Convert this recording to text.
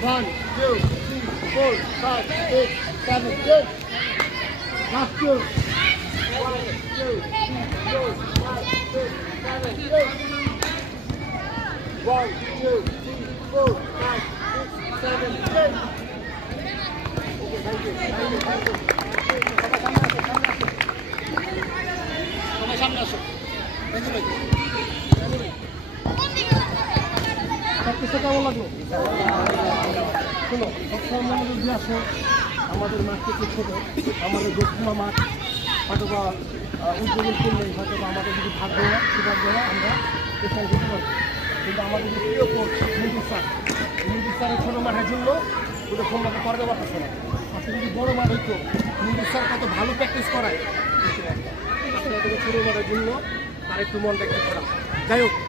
One, two, three, four, five, six, seven, eight. Last two. 1, 2, 3, 4, 5, 6, 7, 8. 1, 2, 3, 4, 5, 6, 7, 8. Okay, thank you. সবাই সামনে আসো। Thank you ভাই। প্র্যাকটিসটা কেমন লাগলো? শোনো, সবসময় আমাদের যে আসো আমাদের মাঠ থেকে ছোটো, আমাদের দক্ষিণা মাঠ হয়তো বা উদ্বোধন করলে হয়তো বা আমাদের যদি ভাগ্য হয় সুভাগ্য হয় আমরা পেশায় যেতে পারবো। কিন্তু আমাদের যে প্রিয় কোচ মিন্টু স্যারের ছোটো মাঠের জন্য ওটা সম্ভাবনা করতে পারতেছে না। আসলে যদি বড়ো মাঠ হইতো মিন্টু স্যার কত ভালো প্র্যাকটিস করায়, আসলে ছোটো মাঠের জন্য আর একটু মনটা একটু করা। যাই হোক।